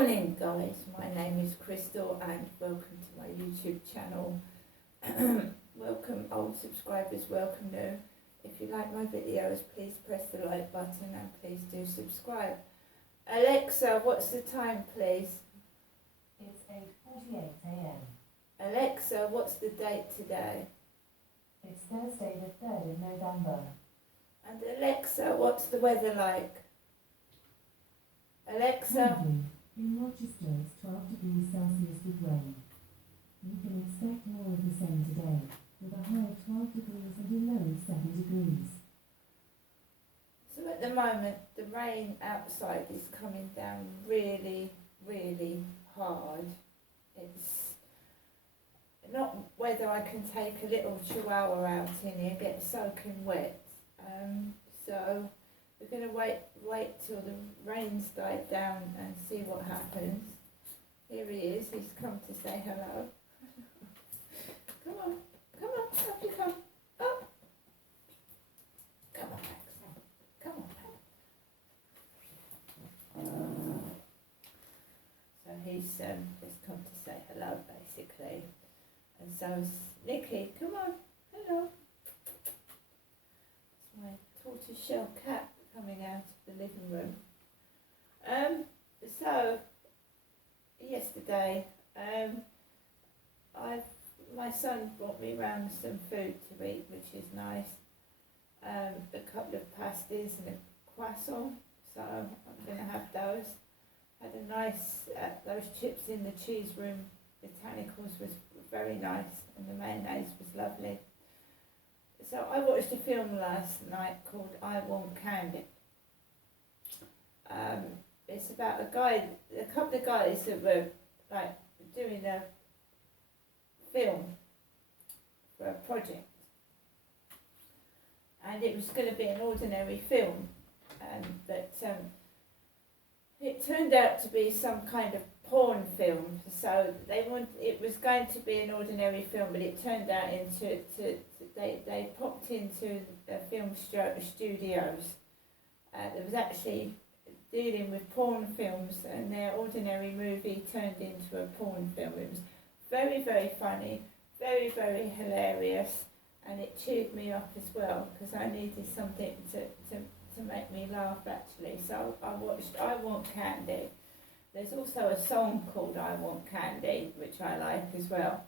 Morning guys, my name is Crystal and welcome to my YouTube channel. Welcome old subscribers, welcome new. If you like my videos, please press the like button and please do subscribe. Alexa, what's the time please? It's 8:48 a.m. Alexa, what's the date today? It's Thursday the 3rd of November. And Alexa, what's the weather like? Alexa. Currently, in Rochester it's 12 degrees Celsius with rain. You can expect more of the same today, with a high of 12 degrees and a low of 7 degrees. So at the moment the rain outside is coming down really, really hard. It's not whether I can take a little chihuahua out in here, get soaking wet. So we're going to wait till the rain's died down and see what happens. Here he is, he's come to say hello. Come on, up you come. Up. Come on, Max. Come on, So he's just come to say hello, basically. And so Nikki, come on, hello. It's my tortoiseshell cat coming out of the living room. So yesterday, my son brought me round some food to eat, which is nice. A couple of pasties and a croissant, so I'm going to have those. Had a nice, those chips in the cheese room, botanicals was very nice, and the mayonnaise was lovely. So I watched a film last night called I Want Candy. It's about a couple of guys that were like doing a film for a project, and it was going to be an ordinary film, but it turned out to be some kind of porn film. So it was going to be an ordinary film, but it turned out they popped into the film studios that was actually dealing with porn films, and their ordinary movie turned into a porn film. It was very, very funny, very, very hilarious, and it cheered me up as well because I needed something to make me laugh actually. So I watched I Want Candy. There's also a song called I Want Candy, which I like as well.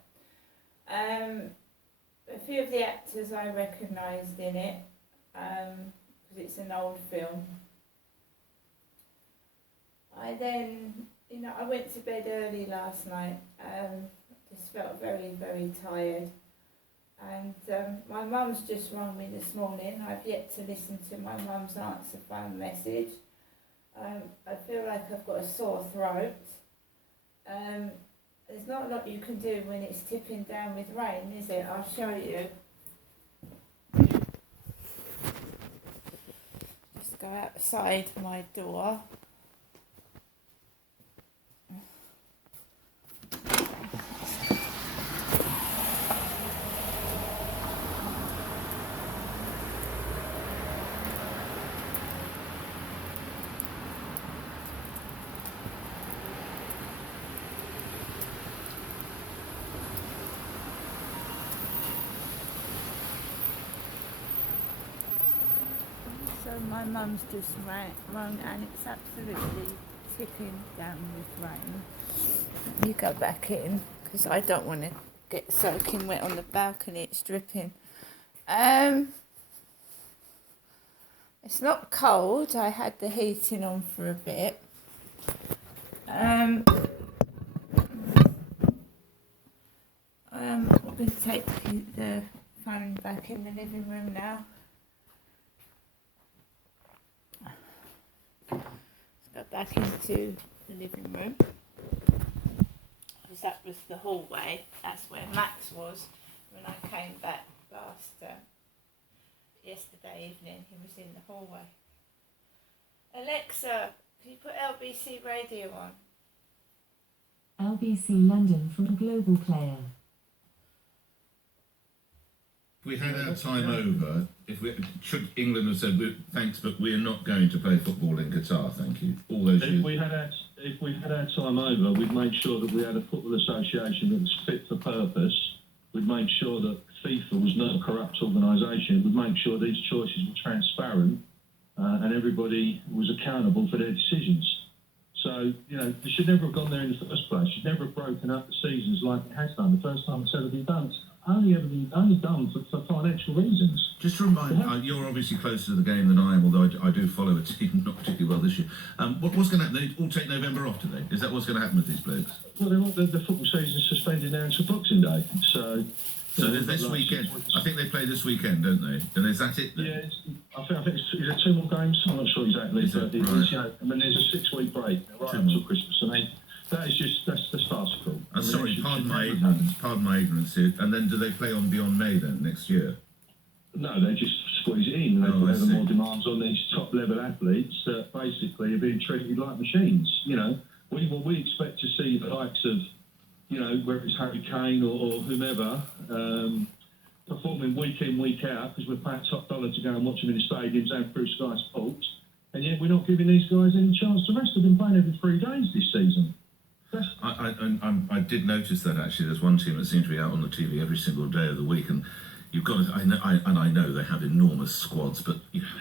A few of the actors I recognised in it, because it's an old film. I went to bed early last night, just felt very, very tired. And my mum's just rung me this morning. I've yet to listen to my mum's answer phone message. I feel like I've got a sore throat. There's not a lot you can do when it's tipping down with rain, is it? I'll show you. Just go outside my door. So my mum's just rung and it's absolutely tipping down with rain. You go back in because I don't want to get soaking wet on the balcony, it's dripping. It's not cold, I had the heating on for a bit. I'm going to take the phone back in the living room now. Go back into the living room, because that was the hallway. That's where Max was when I came back yesterday evening. He was in the hallway. Alexa, can you put LBC radio on? LBC London from Global Player. We had our time over Should England have said thanks, but we're not going to play football in Qatar? Thank you. All those years. If we had our time over, we'd made sure that we had a football association that was fit for purpose. We'd made sure that FIFA was not a corrupt organisation. We'd made sure these choices were transparent and everybody was accountable for their decisions. So, they should never have gone there in the first place. Should never have broken up the seasons like it has done. The first time it's ever been done. It's only done for financial reasons. Just to remind, you're obviously closer to the game than I am, although I do follow a team not particularly well this year. What's going to happen? They all take November off, do they? Is that what's going to happen with these blokes? Well, they want the football season suspended now until Boxing Day. So this weekend, I think they play this weekend, don't they? And is that it then? Yeah, I think it's 2 more games. I'm not sure exactly, but right. There's a 6-week break right up till Christmas. That's farcical. Sorry, pardon my ignorance here. And then do they play on beyond May then, next year? No, they just squeeze it in. They put ever more demands on these top-level athletes that basically are being treated like machines. We expect to see the likes of, whether it's Harry Kane or whomever, performing week in, week out because we're paying top dollar to go and watch them in the stadiums and through Sky Sports. And yet we're not giving these guys any chance to rest. They've been playing every 3 days this season. I did notice that actually. There's one team that seems to be out on the TV every single day of the week, and you've got to. I know they have enormous squads, but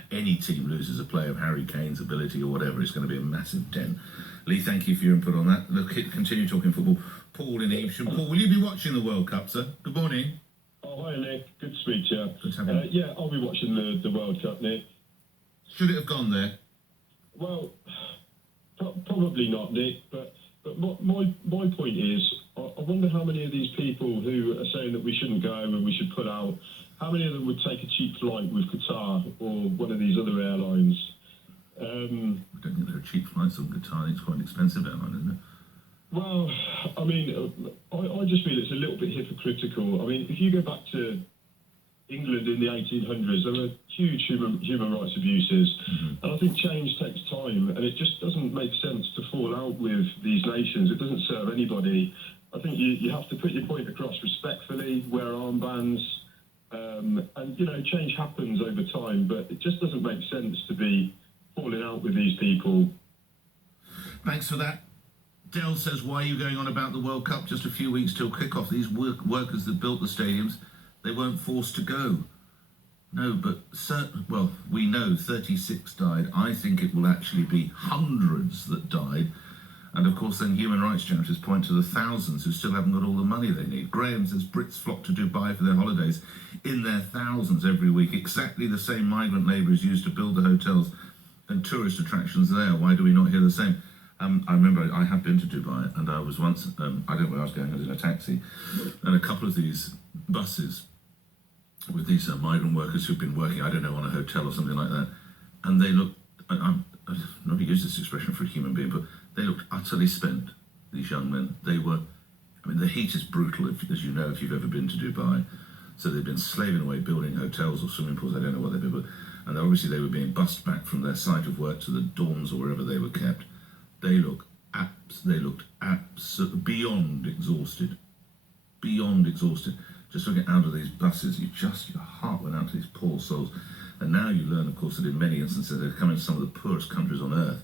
any team loses a player of Harry Kane's ability or whatever, it's going to be a massive dent. Lee, thank you for your input on that. Look, continue talking football. Paul in Evesham. Paul, will you be watching the World Cup, sir? Good morning. Oh, hi Nick. Good to speak to you. Good to have you. Yeah, I'll be watching the World Cup, Nick. Should it have gone there? Well, probably not, Nick. But my point is, I wonder how many of these people who are saying that we shouldn't go and we should pull out, how many of them would take a cheap flight with Qatar or one of these other airlines? I don't think there are cheap flights on Qatar. It's quite an expensive airline, isn't it? Well, I just feel it's a little bit hypocritical. If you go back to England in the 1800s, there were huge human rights abuses, and I think change takes time, and it just doesn't make sense to fall out with these nations. It doesn't serve anybody. I think you have to put your point across respectfully, wear armbands, and change happens over time, but it just doesn't make sense to be falling out with these people. Thanks for that. Dell says, why are you going on about the World Cup? Just a few weeks till kick-off. These workers that built the stadiums, they weren't forced to go. No, but we know 36 died. I think it will actually be hundreds that died. And of course, then human rights charities point to the thousands who still haven't got all the money they need. Graham says Brits flock to Dubai for their holidays in their thousands every week. Exactly the same migrant labour is used to build the hotels and tourist attractions there. Why do we not hear the same? I remember I had been to Dubai, and I was once, I don't know where I was going, I was in a taxi, and a couple of these buses with these migrant workers who've been working, I don't know, on a hotel or something like that, and they looked, I'm not to use this expression for a human being, but they looked utterly spent, these young men. They were, the heat is brutal, as you know, if you've ever been to Dubai. So they've been slaving away building hotels or swimming pools, I don't know what they've been, and obviously they were being bussed back from their site of work to the dorms or wherever they were kept. They looked absolutely beyond exhausted. Just looking out of these buses, your heart went out to these poor souls. And now you learn, of course, that in many instances they're coming to some of the poorest countries on earth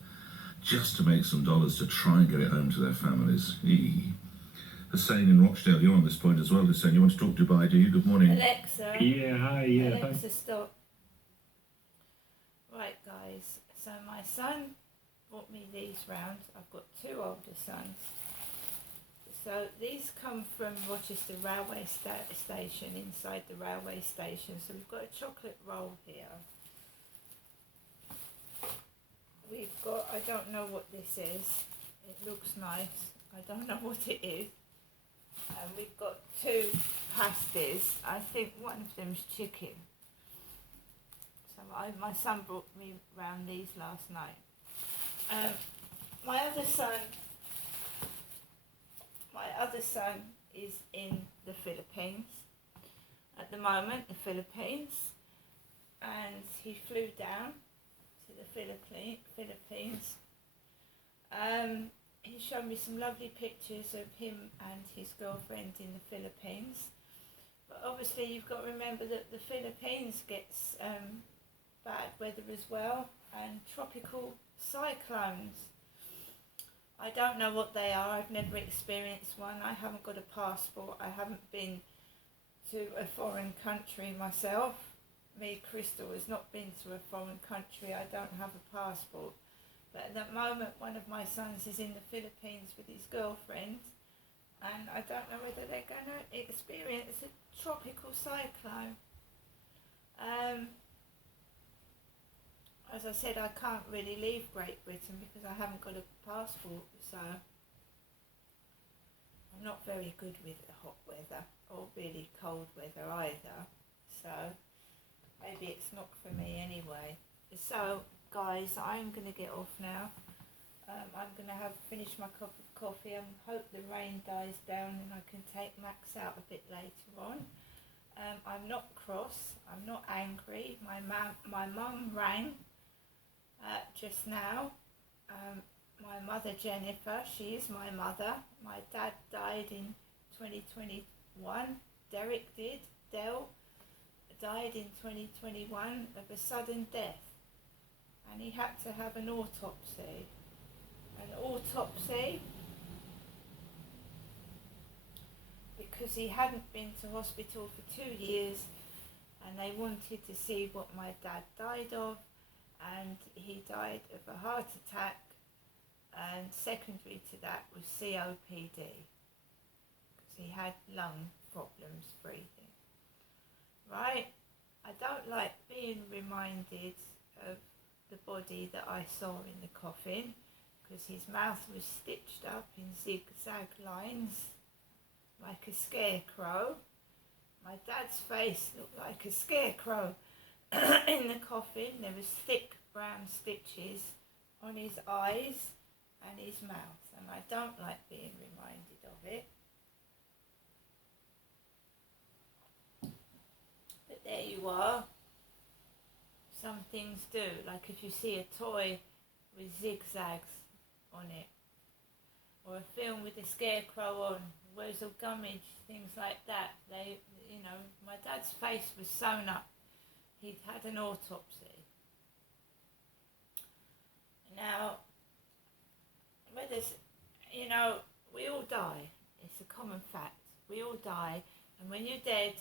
just to make some dollars to try and get it home to their families. Hussein in Rochdale, you're on this point as well, Hussein. You want to talk Dubai, do you? Good morning. Alexa. Yeah, hi, yeah. Alexa, stop. Right, guys. So my son brought me these round. I've got 2 older sons. So these come from Rochester Railway Station, inside the railway station. So we've got a chocolate roll here. We've got, I don't know what this is. It looks nice. I don't know what it is. And we've got 2 pasties. I think one of them's chicken. So my son brought me round these last night. My other son is in the Philippines at the moment, and he flew down to the Philippines. He showed me some lovely pictures of him and his girlfriend in the Philippines. But obviously you've got to remember that the Philippines gets bad weather as well, and tropical cyclones. I don't know what they are. I've never experienced one. I haven't got a passport. I haven't been to a foreign country myself. Me, Crystal, has not been to a foreign country. I don't have a passport. But at the moment, one of my sons is in the Philippines with his girlfriend, and I don't know whether they're going to experience a tropical cyclone. As I said, I can't really leave Great Britain because I haven't got a passport, so I'm not very good with hot weather or really cold weather either, so maybe it's not for me anyway. So guys, I'm going to get off now. I'm going to finish my cup of coffee and hope the rain dies down and I can take Max out a bit later on. I'm not cross, I'm not angry. My mum rang just now. My mother Jennifer, she is my mother. My dad died in 2021. Derek did. Dell died in 2021 of a sudden death, and he had to have an autopsy. An autopsy because he hadn't been to hospital for 2 years, and they wanted to see what my dad died of, and he died of a heart attack, and secondary to that was COPD because he had lung problems breathing. Right? I don't like being reminded of the body that I saw in the coffin, because his mouth was stitched up in zigzag lines like a scarecrow. My dad's face looked like a scarecrow in the coffin. There was thick brown stitches on his eyes and his mouth, and I don't like being reminded of it. But there you are. Some things do, like if you see a toy with zigzags on it, or a film with a scarecrow on, Wurzel Gummidge, things like that. They, you know, my dad's face was sewn up. He'd had an autopsy. Now, whether, you know, we all die. It's a common fact. We all die, and when you're dead,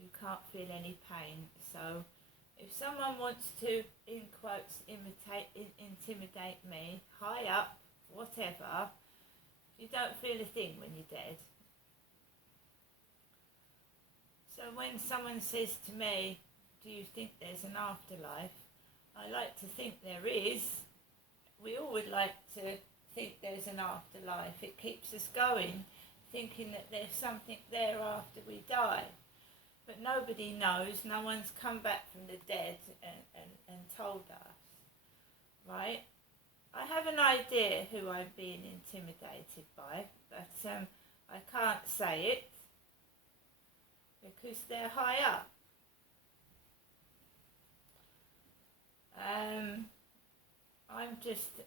you can't feel any pain. So, if someone wants to, in quotes, intimidate me, high up, whatever, you don't feel a thing when you're dead. So when someone says to me, do you think there's an afterlife? I like to think there is. We all would like to think there's an afterlife. It keeps us going, thinking that there's something there after we die. But nobody knows. No one's come back from the dead and told us, right? I have an idea who I'm being intimidated by, but I can't say it because they're high up. I'm just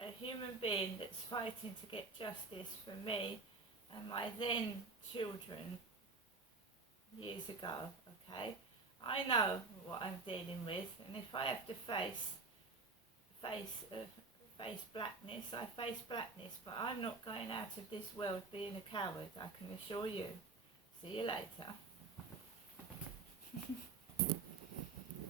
a human being that's fighting to get justice for me and my then children years ago, okay? I know what I'm dealing with, and if I have to face blackness, I face blackness, but I'm not going out of this world being a coward, I can assure you. See you later.